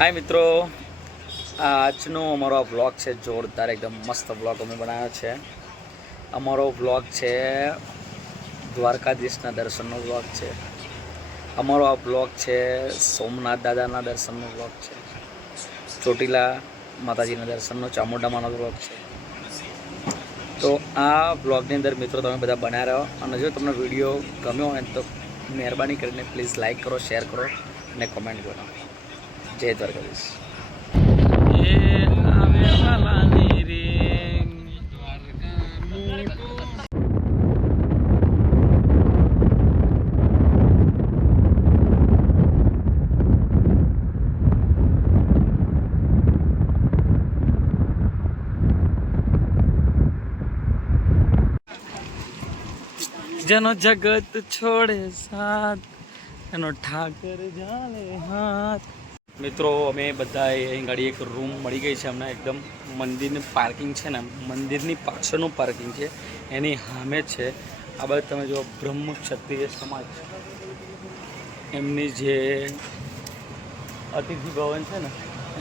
हाय मित्रों, આજનો અમારો વ્લોગ છે જોરદાર એકદમ મસ્ત વ્લોગ અમે બનાવ્યો છે। અમારો વ્લોગ છે દ્વારકાધીશના દર્શનનો વ્લોગ છે। અમારો આ વ્લોગ છે સોમનાથ દાદાના દર્શનનો વ્લોગ છે, ચોટીલા માતાજીના દર્શનનો, ચામુંડા માનો વ્લોગ છે। તો આ વ્લોગની અંદર મિત્રો તમે બધા બન્યા રહો, અને જો તમને વિડીયો ગમ્યો હોય તો મહેરબાની કરીને પ્લીઝ લાઈક કરો, શેર કરો અને કોમેન્ટ કરો। જય દ્વારકાધીશ। જેનો જગત છોડે સાથ એનો ઠાકર જાલે હાથ। મિત્રો અમે બધા અહીં ગાડી એક રૂમ મળી ગઈ છે અમને, એકદમ મંદિરની પાર્કિંગ છે ને, મંદિરની પાછળનું પાર્કિંગ છે એની સામે છે। આ બાજુ તમે જો બ્રહ્મ ક્ષત્રિય સમાજ એમની જે અતિથિ ભવન છે ને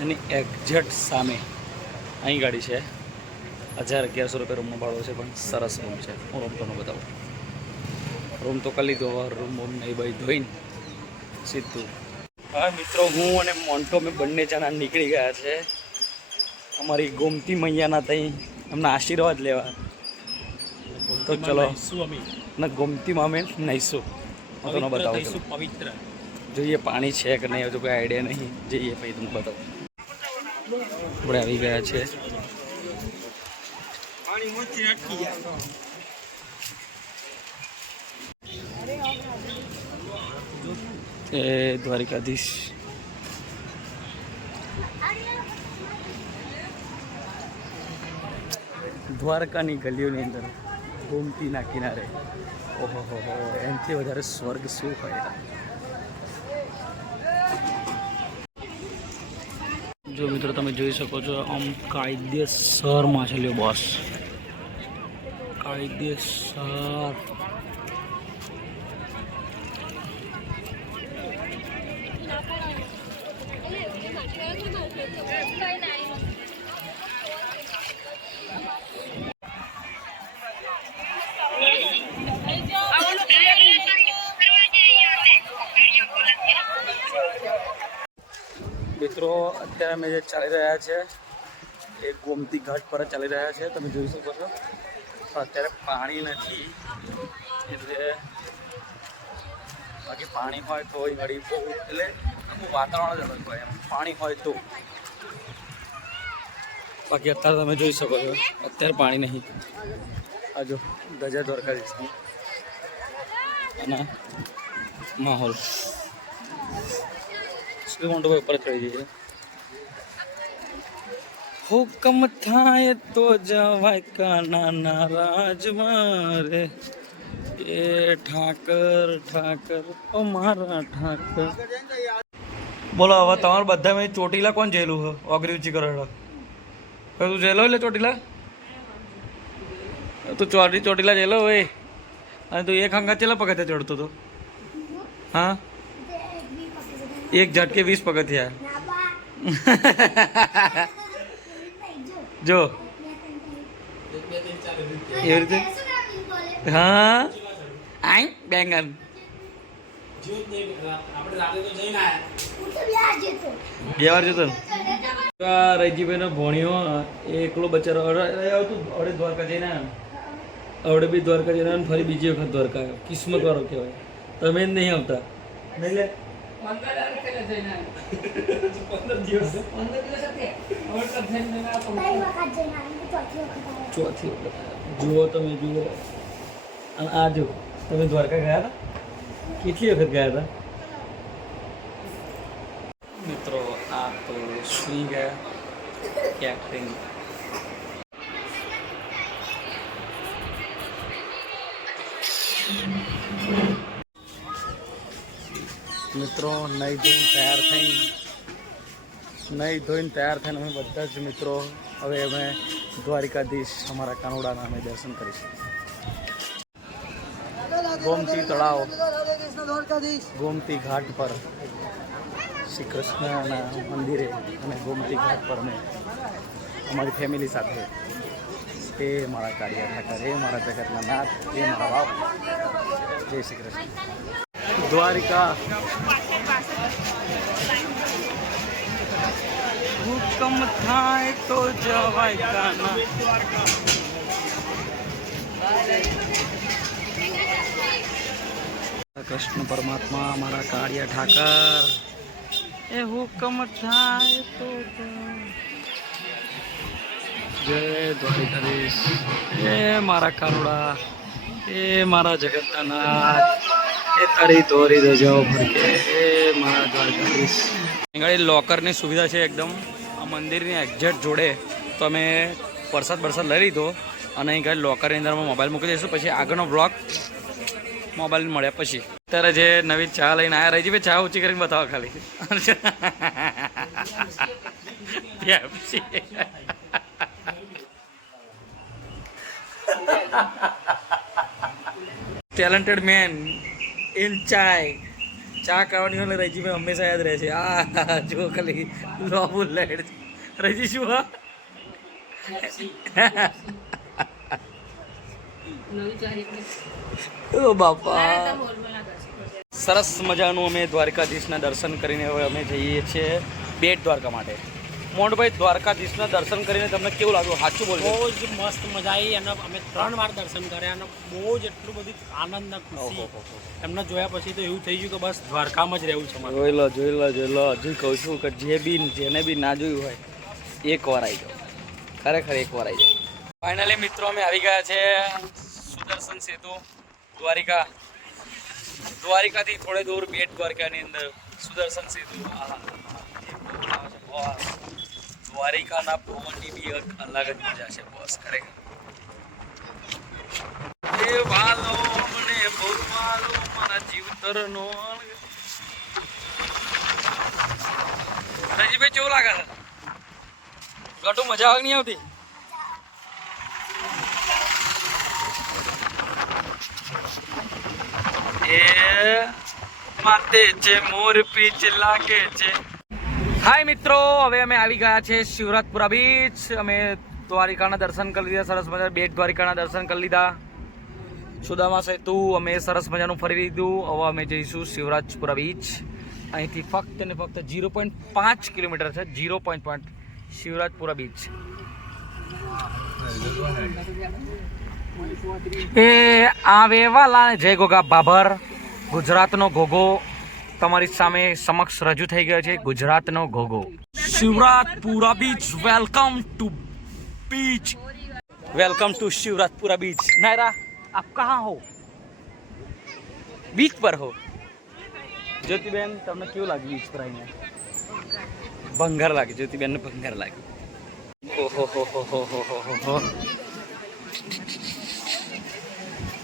એની એક્ઝેક્ટ સામે અહીં ગાડી છે। 1000-1100 રૂપિયા રૂમનો ભાડો છે, પણ સરસ રૂમ છે। હું રૂમ તમને બતાવું। રૂમ તો કરી લીધો, રૂમ નહીં ભાઈ ધોઈને સીધું। હા મિત્રો, હું અને મોન્ટો મેં બંને જણા નીકળી ગયા છે અમારી ગોમતી મૈયાના ત્યાં એમના આશીર્વાદ લેવા। તો ચલો ના ગોમતીમાં અમે નહીશું, હું તમને બતાવું પવિત્ર જોઈએ પાણી છે કે નહીં, હજુ કોઈ આઈડિયા નહીં, જઈએ પછી તમને બતાવું। આપણે આવી ગયા છે। એ દ્વારકાધીશ દ્વારકાની ગલીઓની અંદર ગોમતીના કિનારે, ઓહો હો હો, એનાથી વધારે સ્વર્ગ શું હોય। જો મિત્રો તમે જોઈ શકો છો, આમ કાયદેસર માછલીઓ, બોસ કાયદેસર। મિત્રો અત્યારે અમે જે ચાલી રહ્યા છે એ ગોમતી ઘાટ પર ચાલી રહ્યા છે, તમે જોઈ શકો છો। અત્યારે પાણી નથી, એટલે બાકી પાણી હોય તો ઘડી બહુ, એટલે આખું વાતાવરણ જ અલગ હોય એમ, પાણી હોય તો। બાકી અત્યારે તમે જોઈ શકો છો અત્યારે પાણી નહીં। આ જો ધજા દ્વારકાધીશની અને માહોલ મોટો ઉપર ચડી જઈએ। હુકમ થાય તો જવાય કાનાના રાજમાં રે, એ ઠાકર ઠાકર ઓ મારા ઠાકર। બોલો હવે તમારે બધા મેં ચોટીલા કોણ જેલું હો ઓગરી ઊંચી કરેલો? તું જેલો એટલે ચોટીલા તું ચોટીલા જેલો હોય, અને તું એક હંગા ચેલા પગથિયા ચડતો હતો? હા, એક ઝટકે 20 પગથિયા। જો એવી રીતે, હા આઈ બેંગન બે વાર જતો રજીભાઈ નો ભણ્યો એકલો બચારો અડે દ્વારકા જઈને આવડે બી દ્વારકા જઈને ફરી બીજી વખત દ્વારકા આવ્યો। કિસ્મત વાળો કહેવાય, તમે જ નહીં આવતા નહીં લે। 15 દિવસ ચોથી વખત જુઓ, તમે જુઓ। અને આ જો તમે દ્વારકા ગયા હતા, કેટલી વખત ગયા હતા મિત્રો? આ તો સુઈ ગયા કેપ્ટન। મિત્રો નહીં ધોઈને તૈયાર થઈને અમે બધા જ મિત્રો હવે અમે દ્વારકાધીશ અમારા કાનોડાના અમે દર્શન કરીશું। गोमती तलाव गोमती घाट पर શ્રી કૃષ્ણના મંદિરે અને ગોમતી ઘાટ પર અમે અમારી ફેમિલી સાથે એ મારા કાળિયા ઠાકર, એ મારા જગતના નાથ, એ મારા બાપ. જય શ્રી કૃષ્ણ. દ્વારિકા હુકમ થાય તો જવાય કાના. કૃષ્ણ પરમાત્મા મારા કાળિયા ઠાકર, એ હુકમ થાય તો જય દ્વારિકાધીશ. એ મારા કાનુડા, એ મારા જગતના નાથ, એ તારી દોરી રજાઓ ફરકે, એ મારા દ્વારકાધીશ. અહીં લોકરની સુવિધા છે એકદમ આ મંદિરની એક્ઝેક્ટ જોડે. તો અમે પ્રસાદ લઈ લીધો અને અહીં ગાડી લોકરની અંદરમાં મોબાઈલ મૂકી દઈશું. પછી આગળનો બ્લોગ મોબાઈલ મળ્યા પછી. અત્યારે જે નવી ચા લઈને આવ્યા, રહી ભાઈ ચા ઊંચી કરીને બતાવો ખાલી. ટેલેન્ટેડ મેન ઇન ચા ખાવાની હોય રજીભાઈ હંમેશા યાદ રહે છે. આ જો ખાલી લોબુ લાઈટ રજી શું હા ઓ બાપા. સરસ મજાનું અમે દ્વારકાધીશના દર્શન કરીને હવે અમે જઈએ છીએ બેટ દ્વારકા માટે. મોહનભાઈ, દ્વારકાધીશના દર્શન કરીને તમને કેવું લાગ્યું? સાચું બોલજો. બહુ જ મસ્ત મજા આવી અને અમે 3 વાર દર્શન કર્યા અને બહુ જ એટલું બધું આનંદ ખુશી એમને જોયા પછી તો એવું થઈ ગયું કે બસ દ્વારકામાં જ રહેવું છે. જોઈ લો હજુ કહું છું કે જેને બી ના જોયું હોય એકવાર આવી જાઓ, ખરેખર એકવાર આવી જાઓ. ફાઇનલી મિત્રો અમે આવી ગયા છે સુદર્શન સેતુ દ્વારિકાથી થોડે દૂર બેટ દ્વારકાની અંદર સુદર્શન સેતુ. દ્વારિકાના પવનની બી એક અલગ જ મજા છે બોસ, ખરેખર. એ વાલો મને બહુ વાલો મારા જીવતરનો. રજીભાઈ કેવું લાગે છે? ગટુ મજા આવે નહીં આવતી? એ માતે છે મોર પીચ લાગે છે. હાય મિત્રો, હવે અમે આવી ગયા છે શિવરાજપુરા બીચ. અમે દ્વારિકાના દર્શન કરી લીધા, સરસ મજા બેટ દ્વારિકાના દર્શન કરી લીધા. સુદામા સેતુ અમે સરસ મજાનું ફરી લીધું. હવે અમે જઈશું શિવરાજપુરા બીચ. અહીંથી ફક્ત ને ફક્ત 0.5 કિલોમીટર છે. 0.5 શિવરાજપુરા બીચ. એ આવે વાલા જય ગોગા બાબર. ગુજરાતનો ઘોઘો તમારી સામે સમક્ષ રજૂ થઈ ગયો છે. ગુજરાતનો ઘોઘો Shivrajpur beach. Welcome to Shivrajpur beach. Naira આપ કહા હો? બીચ પર હો? જ્યોતિબેન, તમને કેવું લાગ્યું બીચ પર આવીને? ભંગાર લાગે. જ્યોતિબેનને ભંગાર લાગે. ઓહો.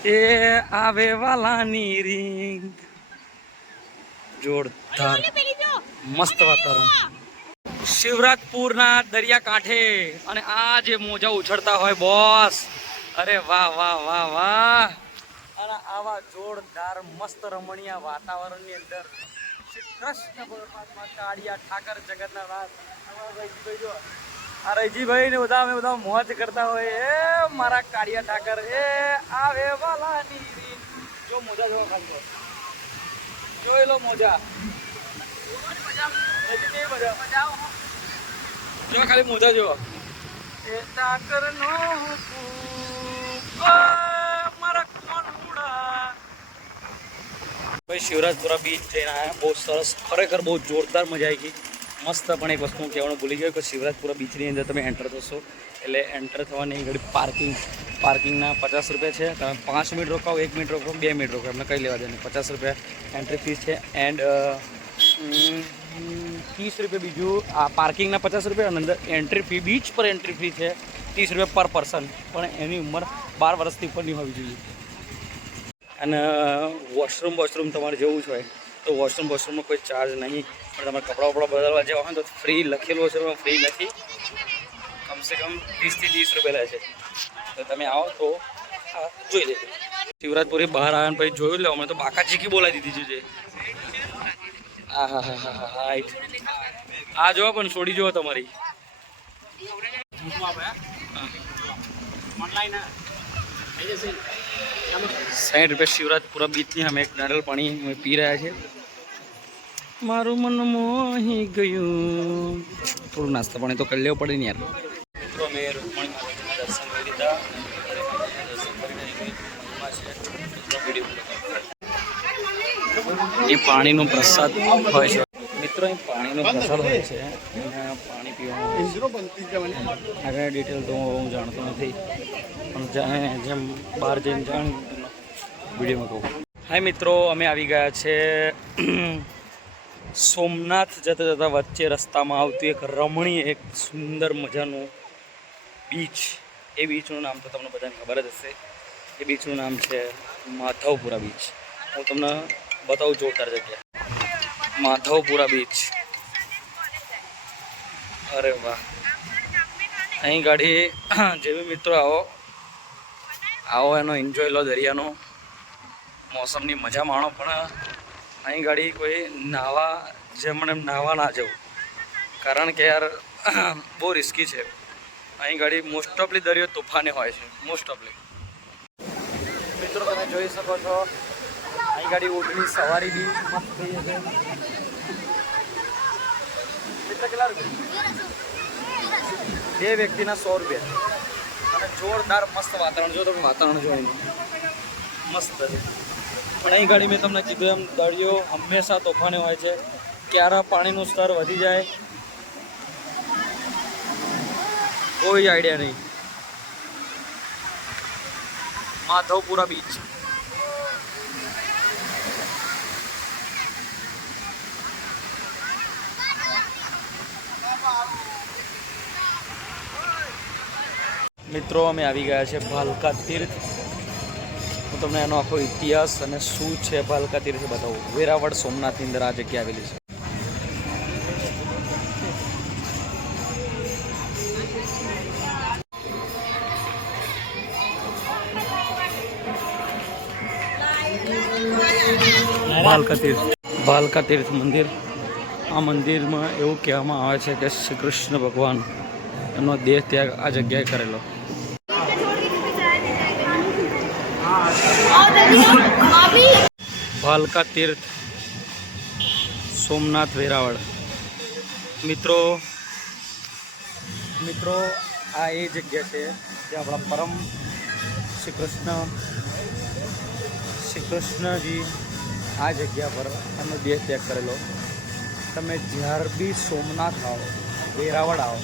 એ આવે વાલાની રીંગ. જોરદાર મસ્ત વાતાવરણ શિવરાજપુરના દરિયા કાંઠે. અને આ જે મોજા ઉછળતા હોય બોસ, અરે વાહ. અને આવા જોરદાર મસ્ત રમણીય વાતાવરણની અંદર શ્રી કૃષ્ણ પરમાત્મા કાળિયા ઠાકર જગતના નાથ આ રજીભાઈ ને બધા અમે બધા મોજ કરતા હોય. એ મારા કાળિયા ઠાકર, એ આવે વાલાની રીંગ. જો મોજા જોવા ખાલી જોઈ લો મોજા. જો ખાલી મોજા જો. એ ઠાકર નો મારા કોનુડા. ભાઈ શિવરાજપુરા બીચ જઈને આવ્યા. બહુ સરસ, ખરેખર બહુ જોરદાર મજા આવી ગઈ. મસ્ત. પણ એક વસ્તુ હું કહેવાનું ભૂલી ગયો કે શિવરાજપુરા બીચની અંદર તમે એન્ટર થશો એટલે એન્ટર થવાની ઘડી પાર્કિંગના 50 રૂપિયા છે. તમે 5 મિનિટ રોકાવો, 1 મિનિટ રોકાવો, 2 મિનિટ રોકાવો, એમને કંઈ લેવા દે. 50 રૂપિયા એન્ટ્રી ફીસ છે. એન્ડ 30 રૂપિયા બીજું આ પાર્કિંગના 50 રૂપિયા. અને અંદર એન્ટ્રી ફી, બીચ પર એન્ટ્રી ફી છે 30 રૂપિયા પર પર્સન. પણ એની ઉંમર 12 વર્ષથી ઉપરની હોવી જોઈએ. અને વોશરૂમ તમારે જવું જ હોય તો વોશરૂમમાં કોઈ ચાર્જ નહીં. પણ તમારે કપડાં બદલવા જવા હોય તો ફ્રી લખેલું હશે, પણ ફ્રી નથી. કમસે કમ 20 થી 30 રૂપિયા લે છે. તો તમે આવો તો જોઈ લેજો. શિવરાજપુરી બહાર આવ્યા પછી જોયું લે. અમે તો બાકા ચીકી બોલાવી દીધી છે. આ જો પણ છોડી જુઓ તમારી ઓનલાઈન 60 रुपये शिवराजपुरा बीच में हम एक नारियल पानी में पी रहा है मारू मन मोही गયું થોડું નાસ્તા પાણી તો કરી લેવું પડે ને યાર મિત્રો મેં રૂકમણી માતાજીના દર્શન કરી લીધા એ પાણીનો પ્રસાદ હોય છે મિત્રો એ પાણીનો પ્રસાદ હોય છે પાણી પીવાનું આગળ ડિટેલ તો હું જાણતો નથી પણ જેમ બહાર જઈને જાણ વિડીયોમાં કહું હાય મિત્રો અમે આવી ગયા છે સોમનાથ જતા જતા વચ્ચે રસ્તામાં આવતું એક રમણીય એક સુંદર મજાનું બીચ એ બીચનું નામ તો તમને બધાને ખબર જ હશે એ બીચનું નામ છે માધવપુરા બીચ હું તમને બતાવું જોરદાર જગ્યા માધવપુરા બીચ અરે વાહ અહીં ગાડી જેવી મિત્રો આવો એનો એન્જોય લો દરિયાનો મોસમની મજા માણો પણ અહીં ગાડી કોઈ નાવા જેમણે નાવા ના જવું કારણ કે યાર બહુ રિસ્કી છે અહીં ગાડી મોસ્ટ ઓફલી દરિયો તોફાને હોય છે મોસ્ટ ઓફલી મિત્રો તમે જોઈ શકો છો અહીં ગાડી ઊંટની સવારી બી મસ્ત થઈ છે કેટલા કેટલા રૂપિયા 2 વ્યક્તિના 100 રૂપિયા અને જોરદાર મસ્ત વાતાવરણ જો તમે વાતાવરણ જો મસ્ત છે પણ અહીં ગાડી મેં તમને કીધું એમ દરિયો હંમેશા તોફાને હોય છે ક્યારે પાણીનું સ્તર વધી જાય કોઈ આઈડિયા નહીં માધવપુરા બીચ મિત્રો અમે આવી ગયા છે ભાલકા તીર્થ હું તમને એનો આખો ઇતિહાસ અને શું છે ભાલકા તીર્થ બતાવું વેરાવળ સોમનાથની અંદર આ જગ્યા આવેલી છે ભાલકા તીર્થ મંદિર આ મંદિરમાં એવું કહેવામાં આવે છે કે શ્રી કૃષ્ણ ભગવાન એનો દેહ ત્યાગ આ જગ્યાએ કરેલો ભાલકા તીર્થ સોમનાથ વેરાવળ મિત્રો આ એ જગ્યા છે જે આપણા પરમ શ્રી કૃષ્ણજી આ જગ્યા પર એનો દેહ ત્યાગ કરેલો તમે જ્યારે બી સોમનાથ આવો વેરાવળ આવો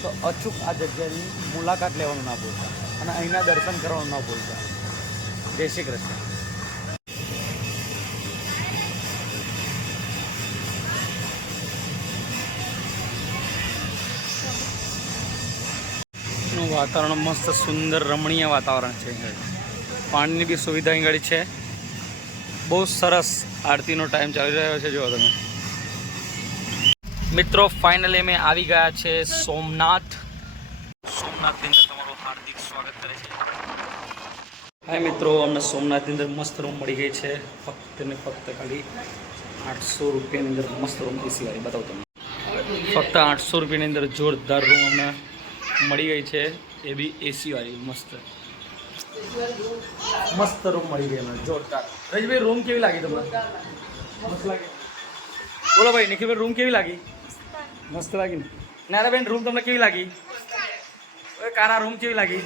તો અચૂક આ જગ્યાની મુલાકાત લેવાનું ના ભૂલતા અને અહીંના દર્શન કરવાનું ના ભૂલતા જય શ્રી કૃષ્ણ વાતાવરણ મસ્ત સુંદર રમણીય વાતાવરણ છે પાણીની બી સુવિધા અહીં આગળ છે બહુ સરસ આરતીનો ટાઈમ ચાલી રહ્યો છે જો તમે મિત્રો ફાઇનલી અમે આવી ગયા છે સોમનાથની અંદર તમારું હાર્દિક સ્વાગત કરે છે હાય મિત્રો અમને સોમનાથની અંદર મસ્ત રૂમ મળી ગઈ છે ફક્ત ને ફક્ત ખાલી 800 રૂપિયાની અંદર મસ્ત રૂમ એસી વાળી બતાવું તમને ફક્ત 800 રૂપિયાની અંદર જોરદાર રૂમ અમને મળી ગઈ છે એ બી એસી વાળી મસ્ત રૂમ મળી ગઈ અમને જોરદાર રજભાઈ રૂમ કેવી લાગી તમને મસ્ત લાગી બોલો ભાઈ નિખિલભાઈ રૂમ કેવી લાગી મસ્ત લાગી ને નારાબેન રૂમ તમને કેવી લાગી કારા રૂમ કેવી લાગી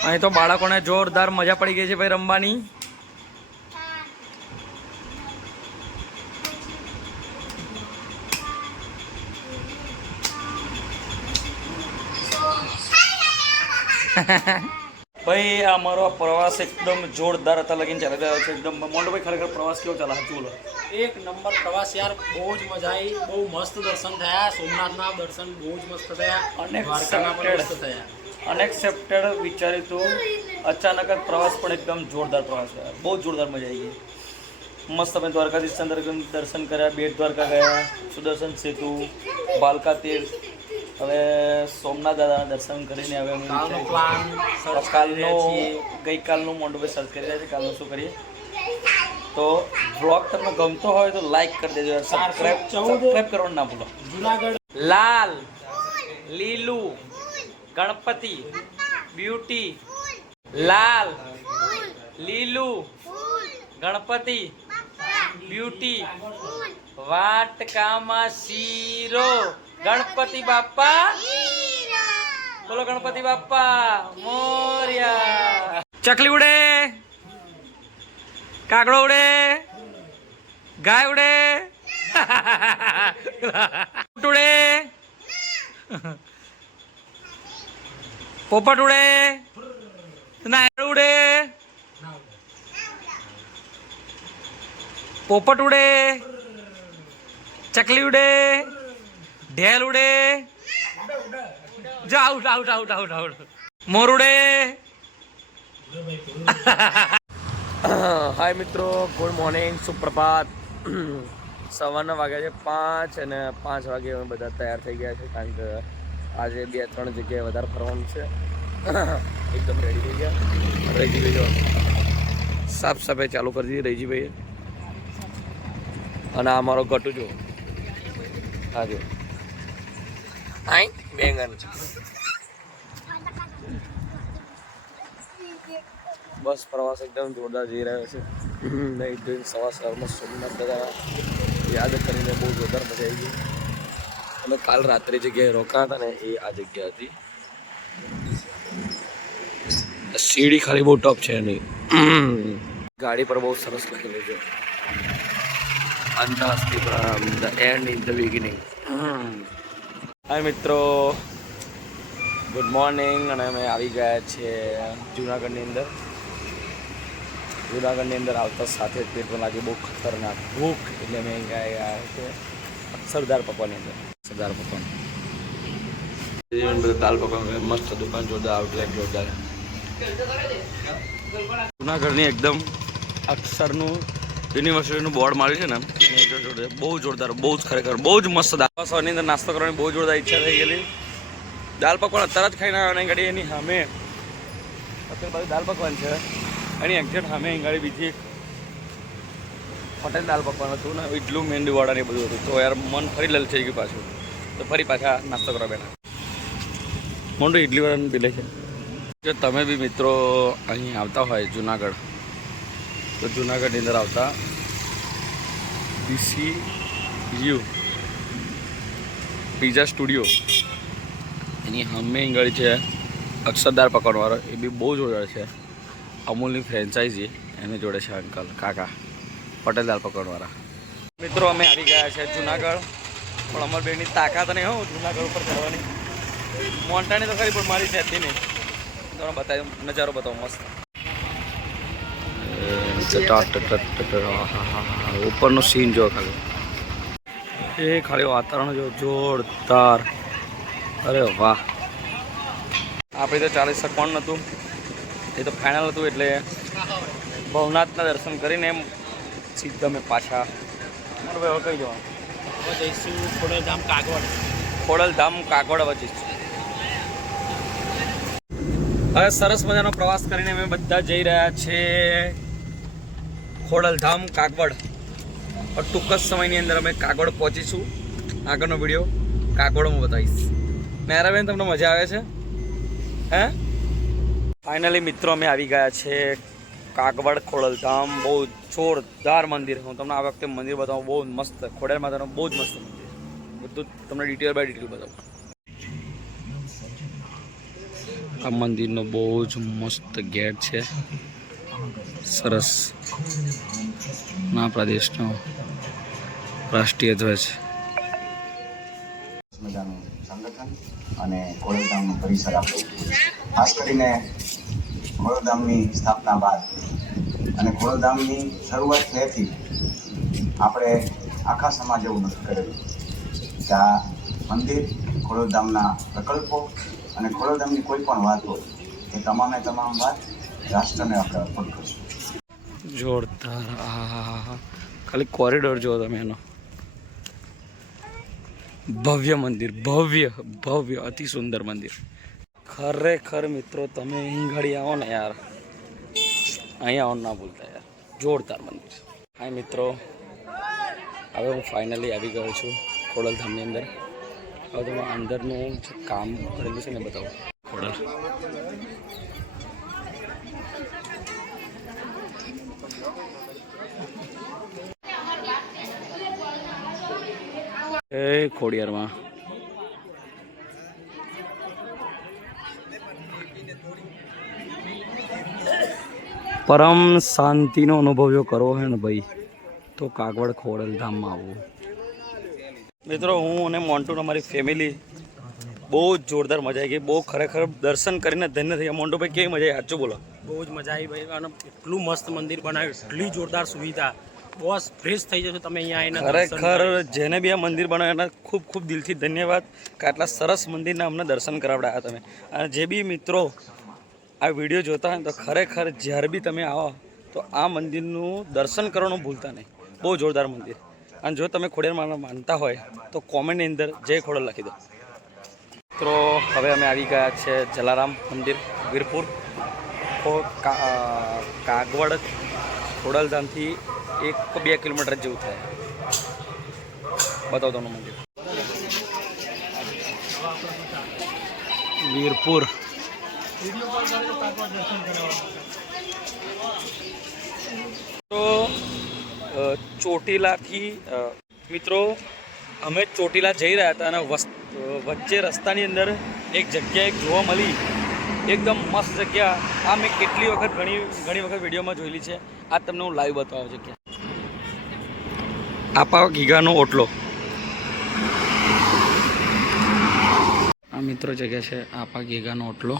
અહીં તો બાળકોને જોરદાર મજા પડી ગઈ છે ભાઈ રમવાની ભાઈ આ અમારો પ્રવાસ એકદમ જોરદાર હતા લગીને ચાલી રહ્યો છે એકદમ મોન્ટુભાઈ ખરેખર પ્રવાસ કેવો ચાલે સાચું બોલો એક નંબર પ્રવાસ યાર બહુ જ મજા આવી બહુ મસ્ત દર્શન થયા સોમનાથના દર્શન બહુ જ મસ્ત થયા અને દ્વારકાના પણ મસ્ત થયા અનએક્સેપ્ટેડ વિચાર્યું હતું અચાનક જ પ્રવાસ પણ એકદમ જોરદાર પ્રવાસ થયો બહુ જોરદાર મજા આવી ગઈ મસ્ત અમે દ્વારકાધીશ દર્શન કર્યા બેટ દ્વારકા ગયા સુદર્શન સેતુ ભાલકા તીર્થ હવે સોમનાથ દાદાના દર્શન કરીને હવે ગઈકાલનું મોન્ટુભાઈ સર્ચ કરી રહ્યા છે કાલનું શું કરીએ તો બ્લોગ તમને ગમતો હોય તો લાઈક કરી દેજો, સબસ્ક્રાઇબ કરવાનું ના ભૂલો. જુનાગઢ લાલ, લીલું, ગણપતિ, બ્યુટી, લાલ, લીલું, ગણપતિ, બ્યુટી, વાટકામાં શીરો, ગણપતિ બાપ્પા, બોલો ગણપતિ બાપ્પા મોર્યા. ચકલી ઉડે, કાગડો ઉડે, ગાય ઉડે, ઉડે, પોપટ ઉડે, નાયડ ઉડે, પોપટ ઉડે, ચકલી ઉડે, ઢેલ ઉડે, out out out out out, મોર ઉડે. હાય મિત્રો, ગુડ મોર્નિંગ, સુપ્રભાત. સવારના વાગ્યા છે 5 અને 5 વાગે અમે બધા તૈયાર થઈ ગયા છે, કારણ કે આજે 2-3 જગ્યાએ વધારે ફરવાનું છે. એકદમ રેડી થઈ ગયા. રહીજીભાઈ જો સાફ સફાઈ ચાલુ કરી દીધી રહીજીભાઈએ. અને આ મારો ગટુ જો, હા જો બેંગન. બસ પ્રવાસ એકદમ જોરદાર જઈ રહ્યો છે. નહીં જોઈને સવારમાં સોમનાથ દાદા યાદ કરીને બહુ જોરદાર મજા આવી ગઈ. અમે કાલ રાત્રે જગ્યાએ રોકાયા હતા ને એ આ જગ્યા હતી. સીડી ખાલી બહુ ટફ છે નહીં. ગાડી પર બહુ સરસ લખેલું છે, અંધાસ્તિ પ્રામ, the end in the beginning. Hi મિત્રો, ગુડ મોર્નિંગ. અને અમે આવી ગયા છીએ જુનાગઢની અંદર. જુનાગઢની અંદર આવતા સાથે જ પેટમાં લાગે બહુ ખતરનાક ભૂખ, એટલે અમે અહીં ગયા છે સરદાર પકવાની અંદર. સરદાર પકવાન બધું દાલ પકવાન મસ્ત દુકાન, જોરદાર આઉટલેટ જોરદાર. જુનાગઢની એકદમ અક્ષરનું યુનિવર્સિટીનું બોર્ડ માર્યું છે ને, એકદમ જોરદાર, બહુ જોરદાર, બહુ જ ખરેખર બહુ જ મસ્ત. દાલની અંદર નાસ્તો કરવાની બહુ જોરદાર ઈચ્છા થઈ ગયેલી. દાલ પકવાન અત્યારે જ ખાઈને આવવાની ગાડી એની સામે અત્યારે બાજુ દાલ પકવાન છે, એની એક્ઝેક્ટ સામે અહીં ગાડી બીજી હોટેલ દાલ પકવાન હતું ને, ઇડલું મેંદુ વડા ને બધું હતું. તો યાર મન ફરી લલ થઈ ગયું પાછું, તો ફરી પાછા નાસ્તો કરવા બેઠા. મોટું ઇડલી વાળાનું પીલે છે. જો તમે બી મિત્રો અહીં આવતા હોય જુનાગઢ, તો જુનાગઢની અંદર આવતા DCU પિઝા સ્ટુડિયો એની સામે ગાડી છે અક્ષરદાર પકડવાળો, એ બી બહુ જોરદાર છે. અમૂલની ફ્રેન્ચાઇઝી એની જોડે છે અંકલ કાકા પટેલ દાલ પકડવાળા. મિત્રો અમે આવી ગયા છે જુનાગઢ, પણ અમાર બેની તાકાત નહીં હો જુનાગઢ ઉપર ચડવાની. મોન્ટાની તો ખરી પણ મારી જતી નહીં. તમને બતાવ્યું, નજારો બતાવો મસ્ત. ઉપરનો સીન જો ખાલી, એ ખાલી વાતાવરણ જો જોરદાર. અરે વાહ. આપણે તો ચાલી શકવાનું નહોતું, એ તો ફાઇનલ હતું. એટલે ભવનાથના દર્શન કરીને એમ સીધા અમે પાછા મારું ભાઈ હવે કઈ જવાનું, હવે જઈશું ખોડલધામ કાગવડ. ખોડલધામ કાગવડ હવે જઈશું. હવે સરસ મજાનો પ્રવાસ કરીને અમે બધા જઈ રહ્યા છીએ ખોડલધામ કાગવડ. ટૂંક જ સમયની અંદર અમે કાગવડ પહોંચીશું. આગળનો વિડીયો કાગવડમાં બતાવીશ. મેરાબેન તમને મજા આવે છે હે? ફાઇનલી મિત્રો અમે આવી ગયા છે કાગવડ ખોડલધામ. બહુ જોરદાર મંદિર. હું તમને આ વખતે મંદિર બતાવું, બહુ મસ્ત. ખોડલ માતાનું બહુ જ મસ્ત મંદિર, બધું તમને ડિટેલ બાય ડિટેલ બતાવું. આ મંદિરનો બહુ જ મસ્ત ગેટ છે, સરસ. આપણા દેશનો રાષ્ટ્રીય ધ્વજ. મજાનું સંગઠન અને ખોડલધામનું પરિસર આપણું. ખાસ કરીને ખોડલધામની સ્થાપના બાદ અને ખોડલધામની શરૂઆત થયેથી આપણે આખા સમાજ એવું નક્કી કરેલું કે આ મંદિર, ખોડલધામના પ્રકલ્પો અને ખોડલધામની કોઈ પણ વાત હોય એ તમામે તમામ વાત રાષ્ટ્રને આપણે અર્પણ કરીશું. જોરદાર. હા, ખાલી કોરિડોર જુઓ તમે એનો. ભવ્ય મંદિર, ભવ્ય ભવ્ય અતિ સુંદર મંદિર. ખરેખર મિત્રો તમે અહીં ઘડી આવો ને યાર, અહીંયા આવો ના ભૂલતા યાર. જોરદાર મંદિર. હાય મિત્રો, હવે હું ફાઇનલી આવી ગયો છું ખોડલધામની અંદર. હવે તમે અંદરનું જે કામ કરેલું છે ને બતાવો. ખોડલ એ ખોડિયારમાં પરમ શાંતિનો અનુભવ જો કરવો હોય ને ભાઈ તો કાગવડ ખોડલધામમાં આવવું. મિત્રો હું અને મોન્ટુ અમારી ફેમિલી બહુ જ જોરદાર મજા આવી ગઈ. બહુ ખરેખર દર્શન કરીને ધન્ય થઈ ગયા. મોન્ટુભાઈ કેવી મજા આવી? સાચું બોલો. બહુ જ મજા આવી ભાઈ, અને એટલું મસ્ત મંદિર બનાવ્યું, એટલી જોરદાર સુવિધા, બસ ફ્રેશ થઈ જશો તમે અહીંયા આવીને. ખરેખર જેને બી આ મંદિર બનાવ્યું એના ખૂબ ખૂબ દિલથી ધન્યવાદ કે આટલા સરસ મંદિરના અમને દર્શન કરાવડાયા તમે. અને જે બી મિત્રો આ વિડીયો જોતા હોય તો ખરેખર જ્યારે બી તમે આવો તો આ મંદિરનું દર્શન કરવાનું ભૂલતા નહીં. બહુ જોરદાર મંદિર. અને જો તમે ખોડિયારમાં માનતા હોય તો કોમેન્ટની અંદર જય ખોડલ લખી દો. મિત્રો હવે અમે આવી ગયા છે જલારામ મંદિર વીરપુર. કાગવડ ખોડલધામથી 1-2 કિલોમીટર જેવું થાય. બતાવો તમને મંદિર વીરપુર. તો ચોટીલાથી મિત્રો અમે ચોટીલા જઈ રહ્યા હતા અને વચ્ચે રસ્તાની અંદર એક જગ્યા જોવા મળી, એકદમ મસ્ત જગ્યા. આ મેં કેટલી વખત ઘણી વખત વિડીયોમાં જોયેલી છે. આ તમને હું લાઈવ બતાવું જગ્યા. આપા ગીગાનો ઓટલો. આ મિત્રો જગ્યા છે આપા ગીગાનો ઓટલો.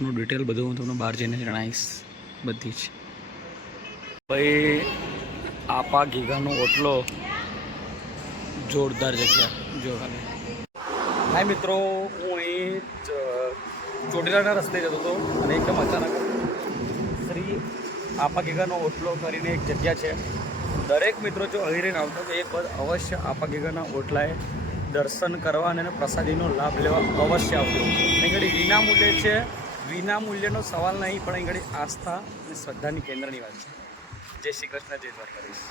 નું ડિટેલ બધું હું તમને બહાર જઈને જણાવીશ બધી જ. ભાઈ આપા ગીગાનો ઓટલો જોરદાર જગ્યા જો ખાલી. હા મિત્રો, હું અહીં ચોટીલાના રસ્તે જતો હતો અને એકદમ અચાનક શ્રી આપા ગીગાનો ઓટલો કરીને એક જગ્યા છે. દરેક મિત્રો જો અહીં રહીને આવતો તો એક વખત અવશ્ય આપા ગીગાના ઓટલાએ દર્શન કરવા અને પ્રસાદીનો લાભ લેવા અવશ્ય આવજો. અહીં ઘડી વિના મૂલ્યે છે. વિના મૂલ્યનો સવાલ નહીં, પણ અહીં ઘડી આસ્થા અને શ્રદ્ધાની કેન્દ્રની વાત છે. જય શ્રી કૃષ્ણ, જય દ્વારકાધીશ.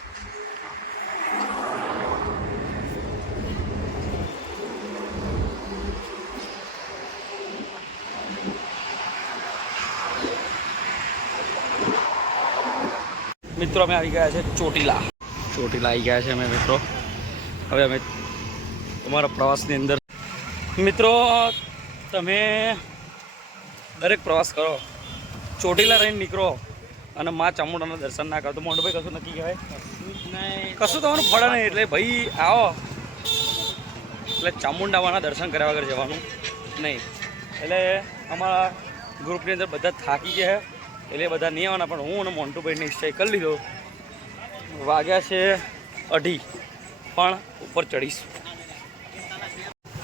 મિત્રો અમે આવી ગયા છે ચોટીલા. આવી ગયા છે અમે મિત્રો. હવે અમે તમારા પ્રવાસની અંદર. મિત્રો તમે દરેક પ્રવાસ કરો, ચોટીલા રહીને નીકળો અને મા ચામુંડાના દર્શન ના કરો તો મોન્ટુભાઈ કશું નક્કી કહેવાય કશું તમારું ફળે નહીં. એટલે ભાઈ આવો એટલે ચામુંડામાના દર્શન કર્યા વગર જવાનું નહીં. એટલે અમારા ગ્રુપની અંદર બધા થાકી ગયા એટલે બધા નહીં આવવાના, પણ હું અને મોન્ટુભાઈને નિશ્ચય કરી લીધો. વાગ્યા છે 2:30 પણ ઉપર ચડીશું.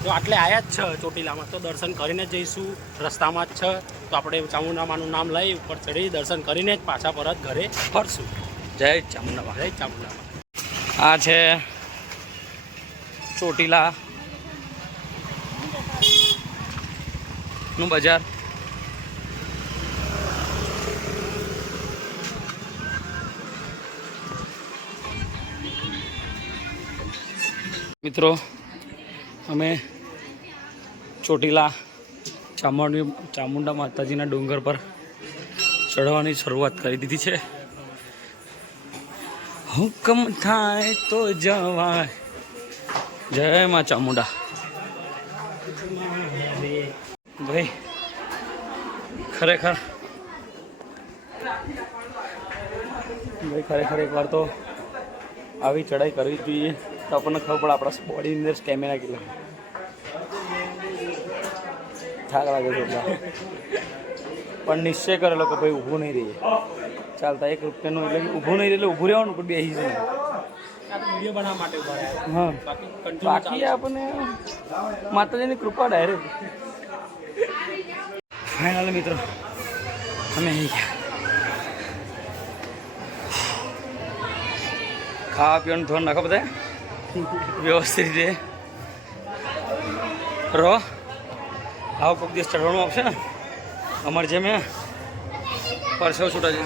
જો આટલે આવ્યા જ છે ચોટીલામાં તો દર્શન કરીને જ જઈશું. રસ્તામાં જ છે તો આપણે ચામુંડામાનું નામ લઈ ઉપર ચડી દર્શન કરીને જ પાછા પરત ઘરે ફરશું. જય ચામુંડામા. જય ચામુંડામા. આ છે ચોટીલા નું બજાર. મિત્રો અમે ચોટીલા ચામુંડા માતાજીના ડુંગર પર ચડવાની શરૂઆત કરી દીધી છે. હુકમ થાય તો જવાય. જય માં ચામુંડા. ભાઈ ખરેખર એકવાર તો આવી ચડાઈ કરવી જોઈએ તો આપણને ખબર પડે આપણા બોડીની અંદર સ્ટેમિના કેટલો. થાક લાગે છે પણ નિશ્ચય કરેલો કે ભાઈ ઊભું નહીં રહીએ. ચાલતા 1 રૂપિયાનું એટલે ઊભું નહીં એટલે ઊભું રહેવાનું પણ બેસી જાય. વિડીયો બનાવવા માટે ઉભા રહ્યા. હા, બાકી આપણને માતાજીની કૃપા ડાયરેક્ટ. ફાઇનલ મિત્રો અમે આવી ગયા. ખાવા પીવાનું ધોરણ રાખો બધા વ્યવસ્થિત રીતે રહો. આવો કોઈક દિવસ ચડવાનું આવશે ને અમારે જેમ પરસેવો છૂટા જશે.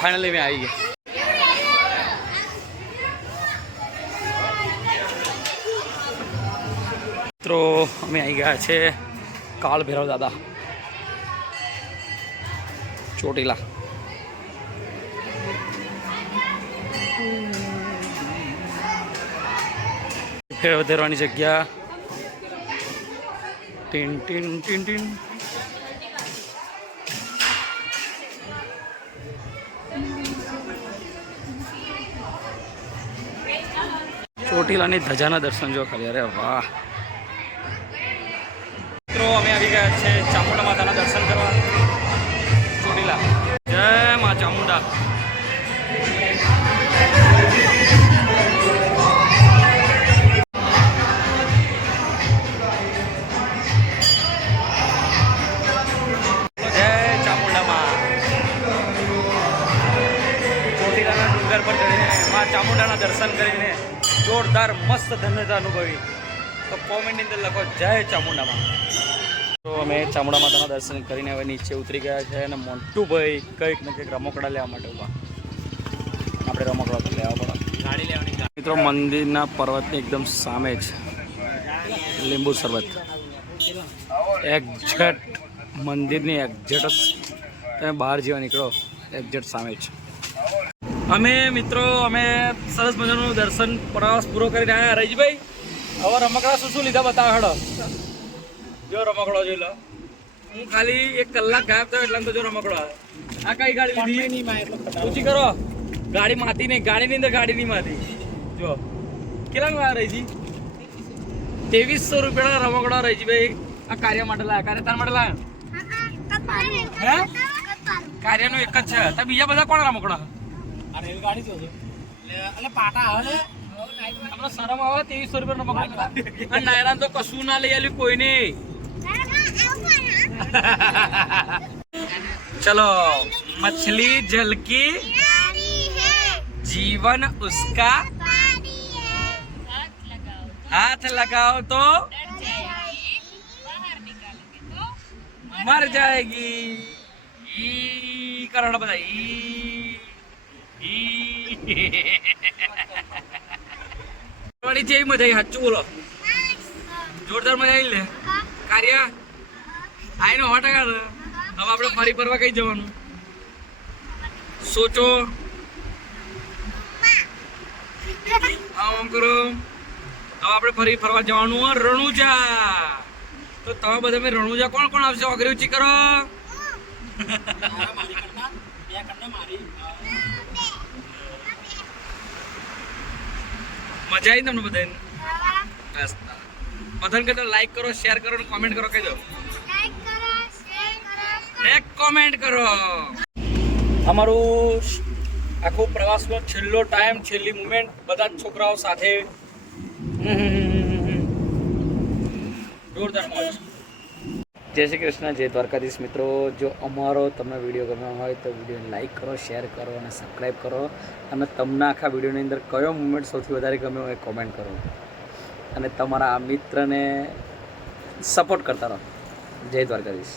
ફાઇનલી મેં આવી ગયા. મિત્રો અમે આવી ગયા છે કાળ ભૈરવ દાદા ચોટીલા. ફેર વધારવાની જગ્યા. ટીન ટીન ટીન ટીન. ચોટીલાની ધજાના દર્શન જો ખાલી. અરે વાહ. મિત્રો અમે આવી ગયા છે ચામુંડા માતાના દર્શન કરવા ચોટીલા. જય મા ચામુંડા. જય ચામુંડામાં. ચોટીલાના ડુંગર પર ચડીને મા ચામુંડાના દર્શન કરીને જોરદાર મસ્ત ધન્યતા અનુભવી. તો કોમેન્ટની અંદર લખો જય ચામુંડામાં. તો અમે ચામુંડા માતાના દર્શન કરીને હવે નીચે ઉતરી ગયા છે અને મોન્ટુભાઈ કંઈક ને કંઈક રમકડા લેવા માટે ઉભા. આપણે રમકડા તો લેવા પડે. ગાડી લેવાની. મિત્રો મંદિરના પર્વતની એકદમ સામે જ લીંબુ શરબત. એક્ઝેક્ટ મંદિરની એક્ઝેક્ટ જ તમે બહાર જેવા નીકળો એક્ઝેક્ટ સામે જ. અમે મિત્રો સરસ મજાનું દર્શન પ્રવાસ પૂરો કરીને આવ્યા. રહીશભાઈ હવે રમકડા શું લીધા બતાવો હેડો. જો રમકડો જોઈ લો. હું ખાલી 1 કલાક ગાયબ થયો એટલે તો જો રમકડો. આ કઈ ગાડી લીધી ઊંચી કરો. ગાડી માતી નહીં. ગાડીની અંદર ગાડી નહીં માતી. જો કેટલાનું આવ્યા રહીજી? 2300 રૂપિયાના રમકડા રહીજીભાઈ આ કાર્ય માટે લાયા. કાર્ય તાર માટે લાયા હે? કાર્યનું એક જ છે. તો બીજા બધા કોણ રમકડા? આ રેલગાડી જો છે એટલે પાટા આવે ને આપણે શરમ આવે 2300 રૂપિયાનો રમકડા. અને નાયરાન તો કશું ના લઈ આલ્યું કોઈને. चलो मछली जल की जीवन उसका हाथ लगाओ तो मर जाएगी. ई करोड़ बता. वाली जेवी मजा आई. हाचू बोलो. जोरदार मजा आई ले કાર્ય આઈનો 100%. હવે આપણે ફરી ફરવા કઈ જવાનું સોચો. આમ કરો. હવે આપણે ફરી ફરવા જવાનું રણુજા. તો તમે બધા મેં રણુજા કોણ કોણ આવશે? અઘરી ઊંચી કરો. મજા આવી તમને બધાને? બધાને કહી દો લાઈક કરો, શેર કરો અને કોમેન્ટ કરો. કહી દો કોમેન્ટ કરો. અમારું આખો પ્રવાસનો છેલ્લો ટાઈમ, છેલ્લી મુમેન્ટ બધા જ છોકરાઓ સાથે જોરદાર મોજ. જય શ્રી કૃષ્ણ, જય દ્વારકાધીશ. મિત્રો જો અમારો તમને વિડીયો ગમ્યો હોય તો વિડીયોને લાઈક કરો, શેર કરો અને સબસ્ક્રાઈબ કરો. અને તમને આખા વિડીયોની અંદર કયો મુમેન્ટ સૌથી વધારે ગમ્યો હોય કોમેન્ટ કરો. અને તમારા આ મિત્રને સપોર્ટ કરતા રહો. જય દ્વારકાધીશ.